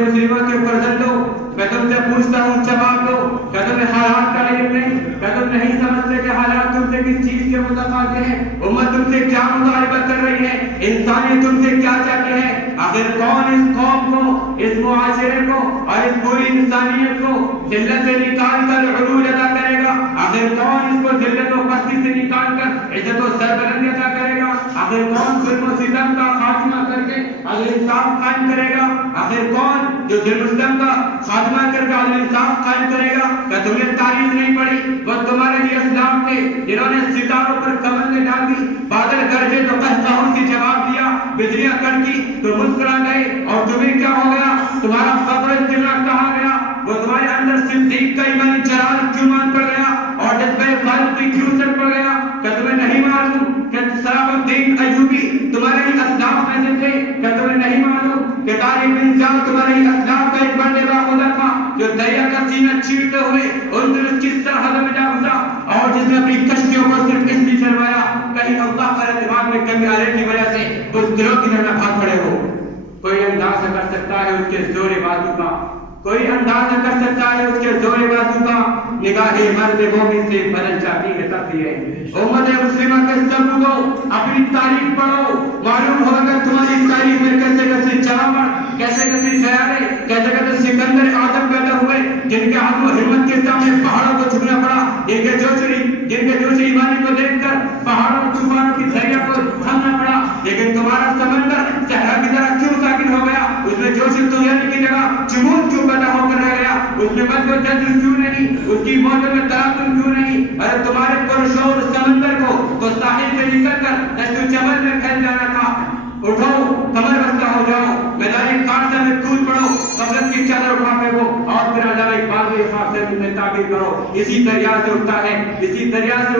مسلمہ کے فرزندوں، میں تم سے پوچھتا ہوں جواب دو، کیا تمہیں حالات کا علم نہیں؟ کیا تم نہیں سمجھتے کہ حالات تم سے کس چیز کے متقاضے ہیں؟ امت تم سے کیا مطالبہ کر رہی ہے؟ انسانیت تم سے کیا چاہتے ہیں؟ آخر کون اس قوم کو، اس معاشرے کو اور اس پوری انسانیت کو ذلت سے نکال کر عروج ادا کرے گا؟ آخر کون اس کو ذلت و پستی سے نکال کر عزت و سربلندی عطا کرے گا؟ آخر کون ظلم و ستم کا خاتمہ کر کے عدل انصاف قائم کرے گا؟ آخر کون جو ظلم و ستم کا خاتمہ کر کے عدل انصاف قائم کرے گا؟ کیا تمہیں تاریخ نہیں پڑھی؟ وہ تمہارے ہی اسلاف تھے جنہوں نے ستاروں پر کمندیں ڈال دی، بادل گرجے تو قہقہوں سے جواب دیا، بجلیاں کڑکی تو مسکرا گئے، اور تمہیں کیا ہو گیا؟ تمہارا قبر استغنا کہا گیا؟ وہ تمہارے اندر صدیق کا ایمانی چراغ کیوں مان پڑ گیا اور جذبہ فاروقی کیوں چل پڑ گیا؟ کیا تمہیں نہیں معلوم کہ صلاح الدین ایوبی تمہارے ہی اسلاف میں سے تھے؟ کیا تمہیں نہیں معلوم کہ طارق بن زیاد تمہارے ہی اسلاف کا ایک بڑے کا خدا تھا جو دریا کا سینہ چیرتے ہوئے اندلس کی سرحد میں جا گزرا، اور جس نے اپنی کشتیوں کو صرف اس لیے چلوایا کہیں اللہ پر اعتماد میں کمی آنے کی وجہ سے اس دلوں کی طرح بھاگ پڑے ہو؟ کوئی اندازہ کر سکتا ہے اس کے زور بازو کا، کوئی اندازہ کر سکتا ہے اس کے زور بازو کا؟ نگاہ مرد مومن سے بدل جاتی ہے تب بھی ہے۔ امت مسلمہ کے سبوتوں اپنی تاریخ پڑھو، معلوم ہوگا کہ تمہاری تاریخ میں کیسے کیسے جانور، کیسے کیسے جیادے، کیسے کیسے سکندر اعظم پیدا ہوئے جن کے عزم و ہمت کے سامنے پہاڑوں کو جھکنا پڑا، جن کے جوش ایمانی کو دیکھ کر پہاڑوں طوفانوں کی دریا کو تھمنا پڑا، لیکن تمہارا سمندر صحرا کی طرح کیوں ساکن ہو گیا؟ اس میں جوش طغیانی کی جگہ جمود کیوں پیدا ہو کر رہ گیا؟ اس میں مد و جزر کیوں نہیں؟ اس کی موجوں میں تراکم کیوں نہیں؟ ارے تمہارے پرشور سمندر کو تو ساحل سے نکل کر دشت و جبل میں پھیل جانا تھا۔ اٹھو، کمر بستہ ہو جاؤ، میدان کارزہ میں کود پڑو، غفلت کی چادر اٹھا پھینکو اور پھر علامہ اقبال کے خواب سے تعبیر کرو، اسی دریا سے اٹھتا ہے، اسی دریا سے